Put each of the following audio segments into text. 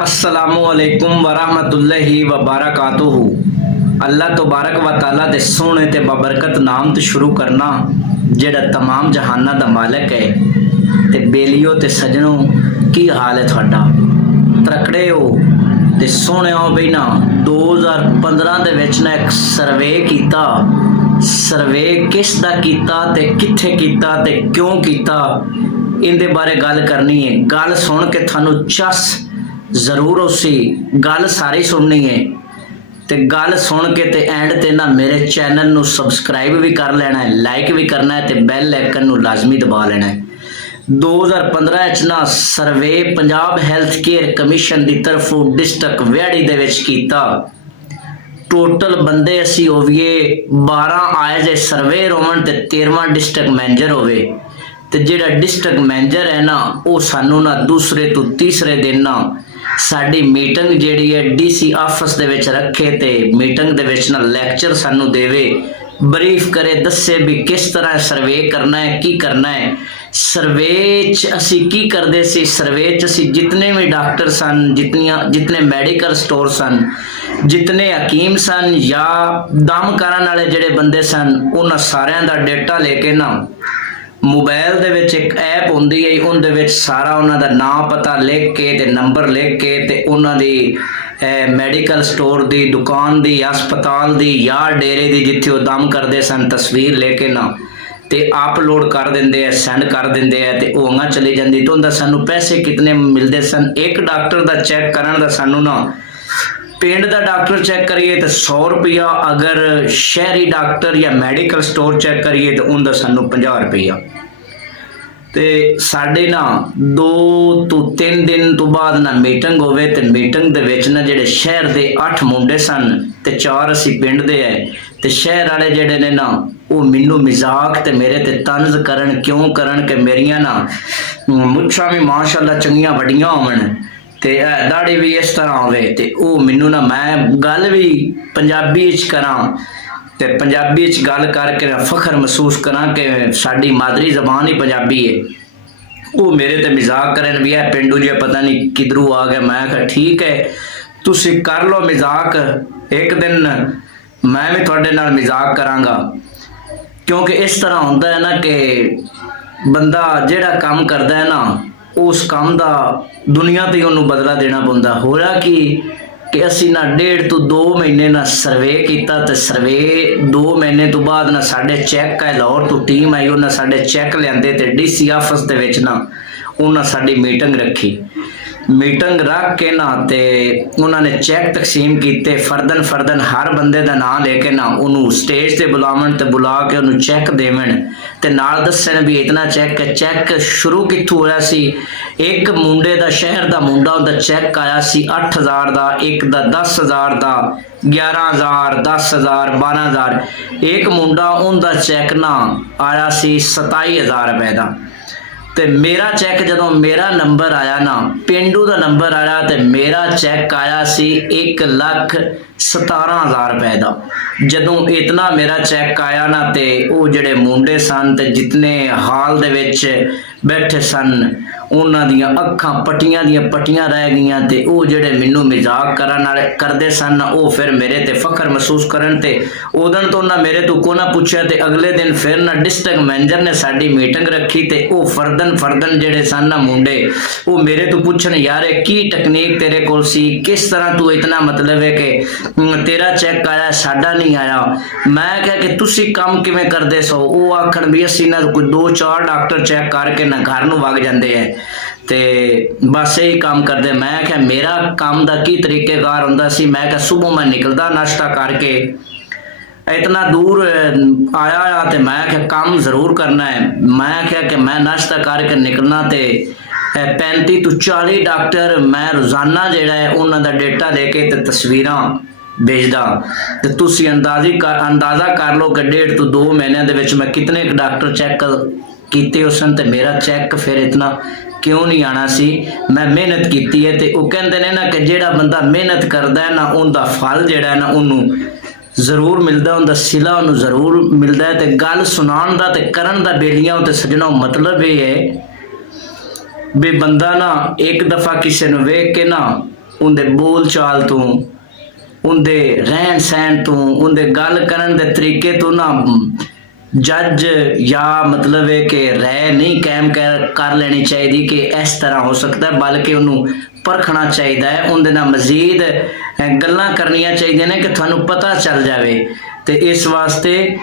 अस्सलामुअलैकुम वरहमतुल्लाहि वबरकातुहू। अल्लाह तबारक व तआला दे सोहणे ते बबरकत नाम तो शुरू करना जेड़ा तमाम जहाना दा मालिक है। ते बेलियो ते सजनों की हाल है थोड़ा तकड़े हो ते सोहणे हो बई ना 2015 दे विच ना एक सर्वे कीता। सर्वे किस दा कीता ते कित्थे कीता ते क्यों कीता इंदे बारे गल करनी है। गल सुन के थानू चस जरूर उसी गल सारी सुननी है ते गल सुन के ते एंड ते ना मेरे चैनल नू सबसक्राइब भी कर लेना है, लाइक भी करना है ते बैल आइकन नू लाजमी दबा लेना है। 2015 च ना सर्वे पंजाब हैल्थ केयर कमीशन की तरफों डिस्ट्रिक्ट व्याड़ी दे विच कीता। टोटल बंदे असी होवीए 12 आए जे सर्वे होवन ते 13वां डिस्ट्रिक्ट मैनेजर होवे ते जेड़ा डिस्ट्रिक्ट मैनेजर है ना वो सानू ना दूसरे तो तीसरे दिन ना साडी मीटिंग जेड़ी है डीसी ऑफिस दे विच रखे ते मीटिंग दे विच ना लैक्चर सानू देवे, ब्रीफ करे, दसे भी किस तरह सर्वे करना है, की करना है। सर्वे च असी की करदे सी, सर्वे च असी जितने भी डॉक्टर सन, जितने मैडिकल स्टोर सन, जितने हकीम सन या दम करन वाले जेड़े बंदे सन उन्हां सारियां दा डेटा लेके ना मोबाइल दे विच एक ऐप हुंदी है, उन दे विच सारा उन्हां दा नाम पता लिख के ते नंबर लिख के ते उन्हां दी मैडिकल स्टोर दी दुकान दी हस्पताल दी या डेरे दी जिथे वो दम करते सन तस्वीर लेके ना ते अपलोड कर देंदे है, सेंड कर देंदे है ते वो अगां चली जाती। तो उनका सानू पैसे कितने मिलते सन, एक डॉक्टर का चैक करन दा सानू ना पिंड का डॉक्टर चेक करिए तो 100 रुपया, अगर शहरी डॉक्टर या मैडिकल स्टोर चेक करिए तो उनका सानू 50 रुपया। ते साढ़े ना 2 तो 3 दिन तो बाद ना मीटिंग होवे ते मीटिंग दे विच ना जेड़े शहर दे 8 मुंडे सन ते 4 असी पिंड दे है ते शहर वाले जेड़े ने ना वो मैनू मजाक ते मेरे ते तंज करन, क्यों करन कि मेरियां ना मुच्छां भी माशाअल्लाह चंगियां वड्डियां होवन ते दाढ़ी भी इस तरह होवे ते वो मैनू ना मैं गल भी पंजाबी च करां ते पंजाबी च गल करके फखर महसूस करा कि साडी मादरी जबान ही पंजाबी है। वो मेरे ते मजाक करन भी है पिंडू जे पता नहीं किधरों आ गया। मैं कहा ठीक है तुसी कर लो मजाक, एक दिन मैं भी थोड़े नाल मजाक करांगा, क्योंकि इस तरह होंदा है ना कि बंदा जेड़ा काम करदा है ना उस काम दा दुनिया ते उन्होंने बदला देना पौंदा। होया कि असी ना 1.5 तो 2 महीने ना सर्वे किया तो सर्वे 2 महीने तो बाद ना साढ़े चैक है लाहौर तो टीम आई, उन्हें साढ़े चैक लियाते ते डीसी ऑफिस दे विच ना उन्हें साड़ी मीटिंग रखी। मीटिंग रख के ना ते उन्होंने चैक तकसीम किए, फरदन फरदन हर बंदे का नाम लेके ना उन्होंने स्टेज से बुलावन ते बुला के उन्होंने चैक देवन ते नाल दसन भी इतना चैक शुरू कित्थों होया सी। एक मुंडे दा शहर दा मुंडा उनका चैक आया सी 8,000 दा, एक दा 10,000 दा, 11,000, 10,000, 12,000। एक मुंडा उनका चैक ना आया सी 27,000 रुपए का ते मेरा चैक जदों मेरा नंबर आया ना पेंडू का नंबर आया तो मेरा चैक आया सी 1,17,000 रुपए का। जदों इतना मेरा चैक आया ना ते वो जड़े मुंडे सन ते जितने हाल दे विच बैठे सन उन्हां दियां अखां पट्टियां रह गईयां ते वो जड़े मैनू मजाक करदे सन वो फिर मेरे ते फखर महसूस करन ते उदन तो ना मेरे तो को ना पूछया ते अगले दिन फिर ना डिस्ट्रिक्ट मैनेजर ने साडी मीटिंग रखी ते वो फरदन जड़े सन ना मुंडे वो मेरे तो पूछन यार की टेक्निक तेरे कोल सी, किस तरह तू इतना मतलब है कि तेरा चेक आया साडा नहीं आया। मैं कहा कि तुसी काम किवें करदे सो, वो आखन भी असी ना कोई 2-4 डॉक्टर चेक करके ना घर नूं वग जांदे है ते बस यही काम करते। मैं क्या मेरा काम का की तरीकेकार होंदा सी, मैं क्या सुबह मैं निकलदा नाश्ता करके इतना दूर आया तो मैं क्या काम जरूर करना है। मैं क्या कि मैं नाश्ता करके निकलना ते 35 तो 40 डॉक्टर मैं रोजाना जेड़ा है उन्हों का डेटा लेके ते तस्वीरां भेजदा ते तुसी अंदाजा कर लो कि 1.5 तो 2 महीनों दे विच मैं कितने डॉक्टर चेक कीते उसन ते मेरा चेक फिर इतना क्यों नहीं आना सी। मैं मेहनत की है ते वो कहते ने ना कि जेड़ा बंदा मेहनत करता है ना उनका फल जेड़ा है ना उन्होंने जरूर मिलता, उनका सिला उन्होंने जरूर मिलता है। तो गल सुनाण दा ते करन दा बेलियां ते सजना मतलब ये है भी बंदा ना एक दफा किसी ने वेख के ना ਉਹਦੇ ਬੋਲ ਚਾਲ ਤੋਂ, ਉਹਦੇ ਰਹਿਣ ਸਹਿਣ ਤੋਂ, ਉਹਦੇ ਗੱਲ ਕਰਨ ਦੇ ਤਰੀਕੇ ਤੋਂ ਨਾ ਜੱਜ ਜਾਂ ਮਤਲਬ ਹੈ ਕਿ ਰਾਏ ਨਹੀਂ ਕਾਇਮ ਕਰ ਲੈਣੀ ਚਾਹੀਦੀ ਕਿ ਇਸ ਤਰ੍ਹਾਂ ਹੋ ਸਕਦਾ, ਬਲਕਿ ਉਹਨੂੰ ਪਰਖਣਾ ਚਾਹੀਦਾ ਹੈ। ਉਹਦੇ ਨਾਲ ਮਜ਼ੀਦ ਗੱਲਾਂ ਕਰਨੀਆਂ ਚਾਹੀਦੀਆਂ ਨੇ ਕਿ ਤੁਹਾਨੂੰ ਪਤਾ ਚੱਲ ਜਾਵੇ। ਤੇ ਇਸ ਵਾਸਤੇ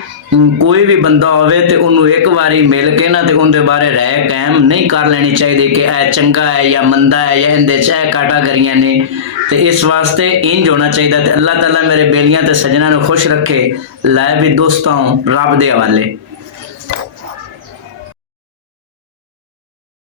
ਕੋਈ ਵੀ ਬੰਦਾ ਹੋਵੇ ਤੇ ਉਹਨੂੰ ਇੱਕ ਵਾਰੀ ਮਿਲ ਕੇ ਨਾ ਤੇ ਉਹਦੇ ਬਾਰੇ ਰਾਏ ਕਾਇਮ ਨਹੀਂ ਕਰ ਲੈਣੀ ਚਾਹੀਦੀ ਕਿ ਇਹ ਚੰਗਾ ਹੈ ਜਾਂ ਮੰਦਾ ਹੈ ਜਾਂ ਇਹਦੇ 'ਚ ਇਹ ਕੈਟਾਗਰੀਆਂ ਨੇ। ਤੇ ਇਸ ਵਾਸਤੇ ਇੰਜ ਹੋਣਾ ਚਾਹੀਦਾ। ਤੇ ਅੱਲਾਹ ਤਾਲਾ ਮੇਰੇ ਬੇਲੀਆਂ ਤੇ ਸੱਜਣਾ ਨੂੰ ਖੁਸ਼ ਰੱਖੇ। ਲੈ ਵੀ ਦੋਸਤੋਂ, ਰੱਬ ਦੇ ਹਵਾਲੇ।